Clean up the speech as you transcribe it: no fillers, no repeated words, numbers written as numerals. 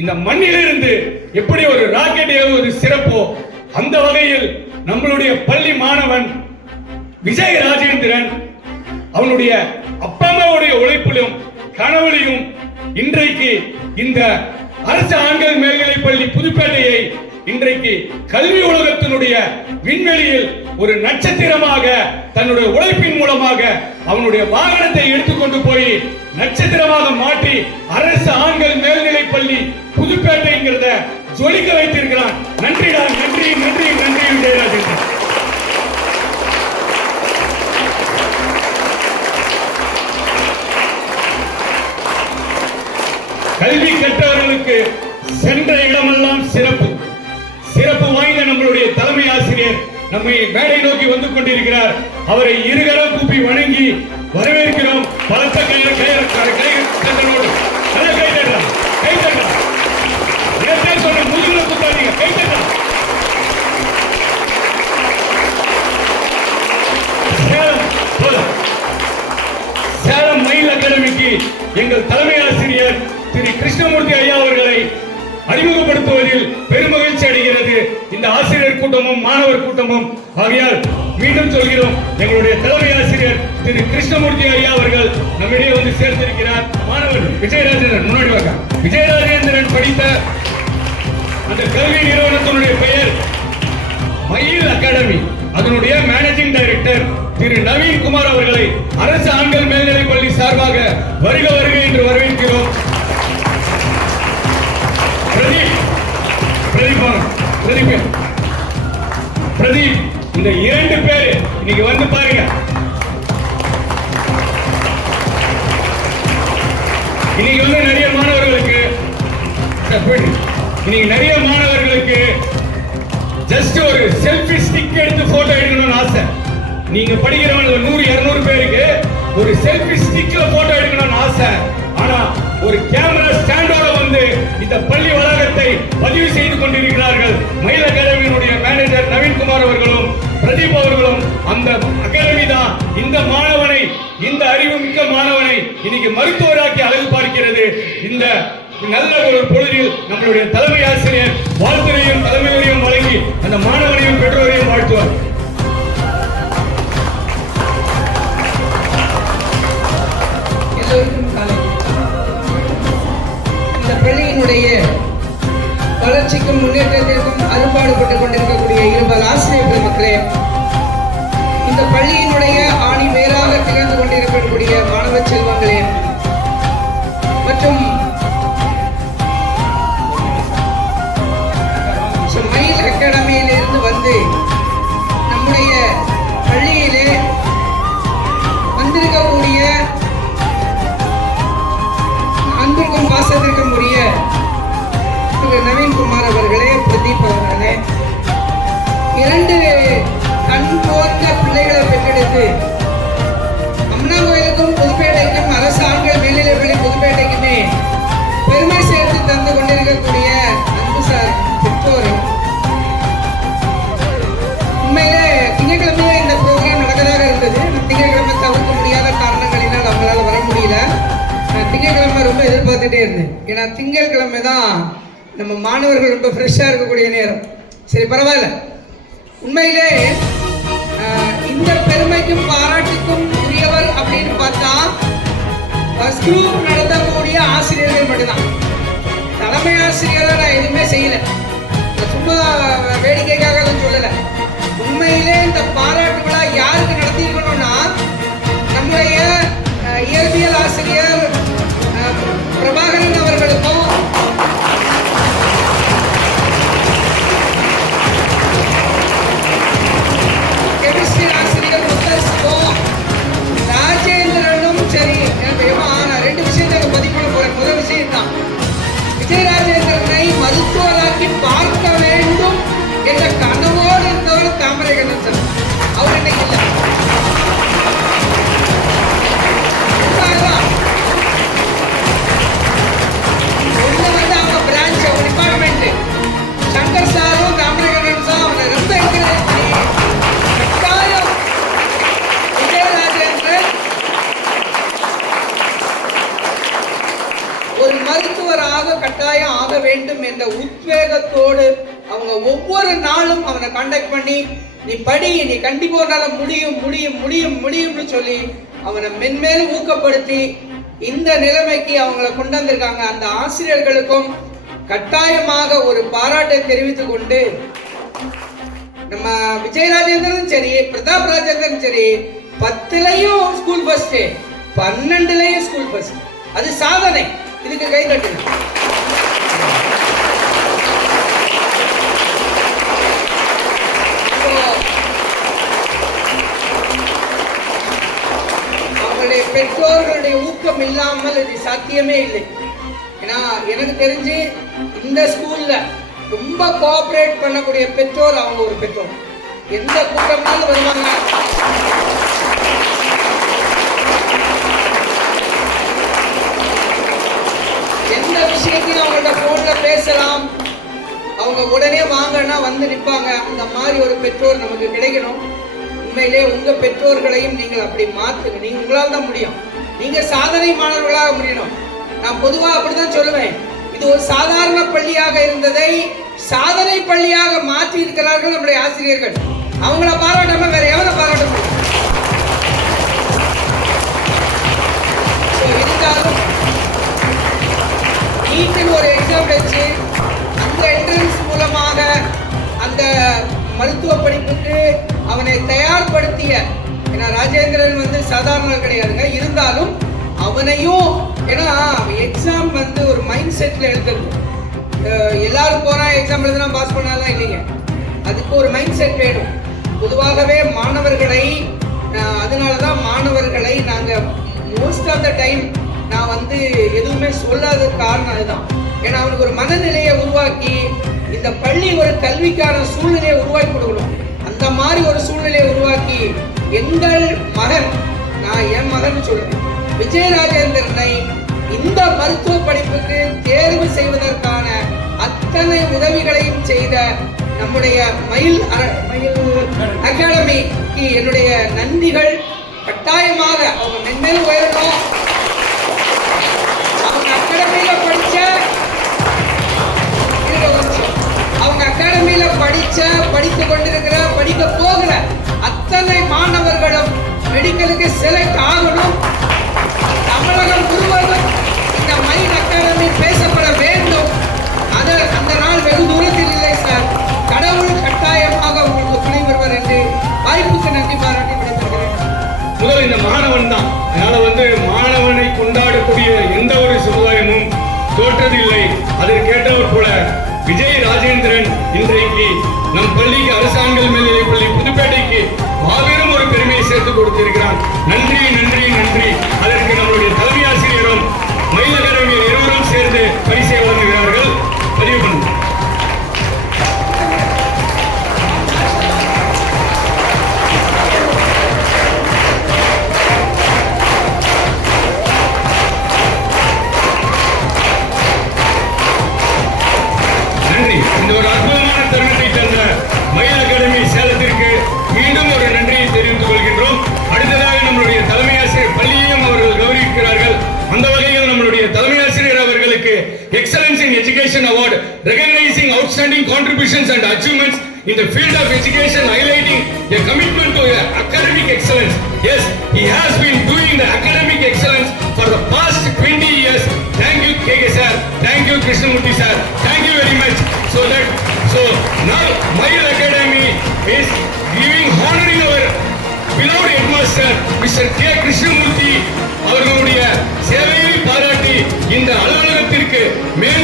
இந்த மண்ணிலிருந்து எப்படி ஒரு ராக்கெட் ஏவுவது சிறப்போ அந்த வகையில் நம்மளுடைய பள்ளி மாணவன் விஜய் ராஜேந்திரன் அவனுடைய அப்பா அம்மாவுடைய உழைப்பிலும் கனவுலையும் இன்றைக்கு இந்த அரசு ஆண்கள் மேல்நிலைப் பள்ளி புதுப்பேட்டையை இன்றைக்கு கல்வி உலகத்தினுடைய விண்வெளியில் ஒரு நட்சத்திரமாக தன்னுடைய உழைப்பின் மூலமாக அவனுடைய வாகனத்தை எடுத்துக்கொண்டு போய் நட்சத்திரமாக மாற்றி அரசு ஆண்கள் மேல்நிலைப் பள்ளி புதுப்பேட்டைங்கிறத ஜொலிக்க வைத்திருக்கிறான். நன்றிடா, நன்றி நன்றி நன்றி விஜயராஜேந்திரன். கல்வி கற்றவர்களுக்கு சென்ற இடமெல்லாம் சிறப்பு சிறப்பு வாய்ந்த நம்மளுடைய தலைமை ஆசிரியர் நம்மை மேடை நோக்கி வந்து கொண்டிருக்கிறார். அவரை இருகரம் கூப்பி வணங்கி வரவேற்கிறோம். பலத்த சேலம் மயில் அகாடமிக்கு எங்கள் தலைமை ஆசிரியர் திரு கிருஷ்ணமூர்த்தி ஐயா அவர்களை அறிமுகப்படுத்துவதில் பெருமகிழ்ச்சி அடைகிறது இந்த ஆசிரியர் கூட்டமும் மாணவர் கூட்டமும். ஆகையால் மீண்டும் சொல்கிறோம், எங்களுடைய தலைமை ஆசிரியர் திரு கிருஷ்ணமூர்த்தி ஐயா அவர்கள் நம்மிடையே வந்து சேர்ந்திருக்கிறார். மாணவர் விஜயராஜேந்திரன் முன்னாடி வாங்க. விஜயராஜேந்திரன் படித்த அந்த கல்வி நிறுவனத்தினுடைய பெயர் மயில் அகாடமி. அதனுடைய மேனேஜிங் டைரக்டர் திரு நவீன் குமார் அவர்களை அரசு ஆண்கள் மேல்நிலைப் பள்ளி சார்பாக வருக வருக என்று வரவேற்கிறோம். பிரதீப் இந்த இரண்டு பேர் இன்னைக்கு வந்து பாருங்க. இன்னைக்கு வந்து நிறைய மாணவர்களுக்கு ஜஸ்ட் ஒரு செல்ஃபி ஸ்டிக் எடுத்து போட்டோ எடுக்கணும்னு ஆசை. நீங்க படிக்கிறவங்க 100-200 பேருக்கு ஒரு செல்ஃபி ஸ்டிக்ல போட்டோ எடுக்கணும்னு ஆசை. ஆனா ஒரு கேமரா ஸ்டாண்டோட வந்து இந்த பள்ளி வளாகத்தை பதிவு செய்து கொண்டிருக்கிறார்கள். மயில் அகாடமியினுடைய மேனேஜர் நவீன்குமார் அவர்களும் பிரதீப் அவர்களும். அந்த அகாடமி தான் இந்த மாணவனை, இந்த அறிவுமிக்க மாணவனை இன்னைக்கு மருத்துவராக்கி அழகு பார்க்கிறது. இந்த நல்ல ஒரு பொழுதில் நம்மளுடைய தலைமை ஆசிரியர் வாழ்த்துறையும் தலைமையையும் வழங்கி அந்த மாணவனையும் பெற்றோரையும் வாழ்த்துவார். இந்த பள்ளியினுடைய வளர்ச்சிக்கும் முன்னேற்றத்திற்கும் அரும்பாடுபட்டுக் கொண்டிருக்கக்கூடிய இருபால் ஆசிரியர் பெருமக்களே, இந்த பள்ளியினுடைய ஆணி வேறாக திகழ்ந்து கொண்டிருக்கக்கூடிய மாணவ செல்வங்களே மற்றும் மயில் அகாடமியிலிருந்து வந்து நம்முடைய பள்ளியிலே வந்திருக்கக்கூடிய அன்பிற்கும் பாசத்திற்கும் உரிய திரு நவீன்குமார் அவர்களே, பிரதீப் அவர்களே, 2 கண் போன்ற பிள்ளைகளை பெற்றெடுத்து அம்னாங்கோயிலுக்கும் புதுப்பேட்டைக்கும் அரசு ஆண்கள் மேல்நிலைப் பள்ளி புதுப்பேட்டைக்குமே பெருமை சேர்த்து தந்து கொண்டிருக்கக்கூடிய அன்பு சார் பெற்றோரை, உண்மையிலே திங்கட்கிழமையே இந்த ப்ரோக்ராம் நடக்கதாக இருந்தது. திங்கட்கிழமை தவிர்க்க முடியாத காரணங்களினால் அவங்களால வர முடியல. திங்கட்கிழமை ரொம்ப எதிர்பார்த்துட்டே இருந்தேன். ஏன்னா திங்கட்கிழமை தான் நம்ம மாணவர்கள் ரொம்ப ஃப்ரெஷ்ஷாக இருக்கக்கூடிய நேரம். சரி, பரவாயில்ல. உண்மையிலே இந்த பெருமைக்கும் பாராட்டுக்கும் உரியவர் அப்படின்னு பார்த்தா ஃபர்ஸ்ட் குரூப் நடத்தக்கூடிய ஆசிரியர்கள் மட்டும்தான். தலைமை ஆசிரியராக நான் எதுவுமே செய்யலை, சும்மா வேடிக்கைக்காக தான் சொல்லலை. உண்மையிலே இந்த பாராட்டு விழா யாருக்கு நடத்தியிருக்கணும்னா நம்முடைய இயற்பியல் ஆசிரியர் பிரபாகரன் அவர்களுக்கும் கெமிஸ்ட்ரி ஆசிரியர் முத்தரசுக்கும் ராஜேந்திரனும். சரி, நான் 2 விஷயத்தை பதிவு போறேன். முதல் விஷயம் தான் விஜயராஜேந்திரனை மருத்துவராக்கி பார்க்க வேண்டும் என்ற கனவோடு இருந்தவர் தாமரைக்கண்ணன் சார். அவர் இன்னைக்கு இல்லை. ஒரு மருத்துவராக கட்டாயம் ஆக வேண்டும் என்ற உத்வேகத்தோடு அவங்க ஒவ்வொரு நாளும் அவனை கான்டாக்ட் பண்ணி நீ படி, நீ கண்டிப்பா உன்னால முடியும் முடியும் முடியும் முடியும்னு சொல்லி அவனை மென்மேலும் ஊக்கப்படுத்தி இந்த நிலைமைக்கு அவங்கள கொண்டு வந்திருக்காங்க. அந்த ஆசிரியர்களுக்கும் கட்டாயமாக ஒரு பாராட்டை தெரிவித்துக் கொண்டு, நம்ம விஜய் ராஜேந்திரனும் சரி, பிரதாப் ராஜேந்திரனும் சரி, 10லயும் ஸ்கூல் ஃபர்ஸ்ட், 12லயும் ஸ்கூல் ஃபர்ஸ்ட். அது சாதனை. இதுக்கு கை தட்டுங்க. அவங்களுடைய பெற்றோர்களுடைய ஊக்கம் இல்லாமல் இது சாத்தியமே இல்லை. ஏன்னா எனக்கு தெரிஞ்சு இந்த ஸ்கூல்ல ரொம்ப கோஆபரேட் பண்ணக்கூடிய பெற்றோர் அவங்க ஒரு பெற்றோர். எந்த கூட்டம்னாலும் வருவாங்க. எந்த விஷயத்தையும் அவங்கள்ட்ட போன்ல பேசலாம், அவங்க உடனே வாங்கன்னா வந்து நிற்பாங்க. அந்த மாதிரி ஒரு பெற்றோர் நமக்கு கிடைக்கணும். உண்மையிலே உங்க பெற்றோர்களையும் நீங்கள் அப்படி மாத்துங்க. நீங்க உங்களால் தான் முடியும். நீங்க சாதனை மாணவர்களாக முடியணும். நான் பொதுவா அப்படிதான் சொல்லுவேன். இது ஒரு சாதாரண பள்ளியாக இருந்ததை சாதனை பள்ளியாக மாற்றி இருக்கிறார்கள் நம்முடைய ஆசிரியர்கள். அவங்கள பாராட்டாம வேற எவரை பாராட்ட முடியும்? இருந்தாலும் நீட்டில் ஒரு எக்ஸாம் வச்சு அந்த என்ட்ரன்ஸ் மூலமாக அந்த மருத்துவ படிப்புக்கு அவனை தயார்படுத்திய, ஏன்னா ராஜேந்திரன் வந்து சாதாரண கிடையாதுங்க. இருந்தாலும் அவனையும், ஏன்னா எக்ஸாம் வந்து ஒரு மைண்ட் செட்ல எழுதுறது. எல்லாரும் போனா எக்ஸாம் எழுதுனா பாஸ் பண்ணாலாம் இல்லைங்க. அதுக்கு ஒரு மைண்ட் செட் வேணும். பொதுவாகவே மாணவர்களை, அதனாலதான் மாணவர்களை நாங்க மோஸ்ட் ஆஃப் த டைம் நான் வந்து எதுவுமே சொல்லாத காரணம் அதுதான். ஏன்னா அவனுக்கு ஒரு மனநிலையை உருவாக்கி இந்த பள்ளி ஒரு கல்விக்கான சூழ்நிலையை உருவாக்கி கொடுக்கணும். அந்த மாதிரி ஒரு சூழ்நிலையை உருவாக்கி எங்கள் மகன், நான் என் மகன் சொல்றேன், விஜய் ராஜேந்திரனை இந்த மருத்துவ படிப்புக்கு தேர்வு செய்வதற்கான அத்தனை உதவிகளையும் செய்த நம்முடைய மயில் அகாடமிக்கு என்னுடைய நன்றிகள். கட்டாயமாக அவங்க மென்மேலும் உயரணும். அவங்க அகாடமியில படித்துக் கொண்டிருக்கிற, படிக்க போகிற அத்தனை மாணவர்களும் மெடிக்கலுக்கு செலக்ட் ஆகணும். தமிழகம் முழுவதும் இந்த மயில் அகாடமி பேசப்பட வேண்டும். அந்த நாள் வெகு தூரத்தில் இல்லை சார். கடவுள் கட்டாயமாக உங்களுக்கு துணை வருவார் என்று வாய்ப்புக்கு நன்றி பாராட்டி விடைபெறுகிறேன். முதல் இந்த மாணவன் தான். அதனால வந்து மாணவனை கொண்டாடக்கூடிய எந்த ஒரு சமுதாயமும் தோற்றதில்லை. அதற்கேற்றவர் போல விஜய் ராஜேந்திரன் இன்றைக்கு நம் பள்ளிக்கு, அரசாங்க மேல்நிலைப் பள்ளி புதுப்பேட்டைக்கு மாபெரும் ஒரு பெருமையை சேர்த்து கொடுத்திருக்கிறான். நன்றி நன்றி நன்றி. அதற்கு நம்முடைய தலைமை ஆசிரியரும் மயில் அகாடமி இருவரும் சேர்ந்து பரிசை வழங்குகிறார்கள். பதிவு பண்ணுங்க. நன்றி. இந்த ஒரு அற்புதமான தருணத்தை தந்த மயில் அகாடமி சேலத்திற்கு மீண்டும் ஒரு நன்றியை தெரிவித்துக் கொள்கின்றோம். அடுத்ததாக நம்மளுடைய தலைமை ஆசிரியர் பள்ளியையும் அவர்கள் கௌரவிக்கிறார்கள். அந்த வகையில் நம்மளுடைய தலைமை ஆசிரியர் அவர்களுக்கு excellence in education award recognising outstanding contributions and achievements in the field of education, highlighting a commitment to academic excellence. Yes, he has been doing the academic excellence for the past 20 years. Thank you KK sir, thank you Krishnamurthy sir, thank you very much. So now Mayil Academy is giving honoring our beloved headmaster Mr. K Krishnamurthy அவர்களுடைய சேவையை பாராட்டி இந்த அலுவலகத்திற்கு மேல்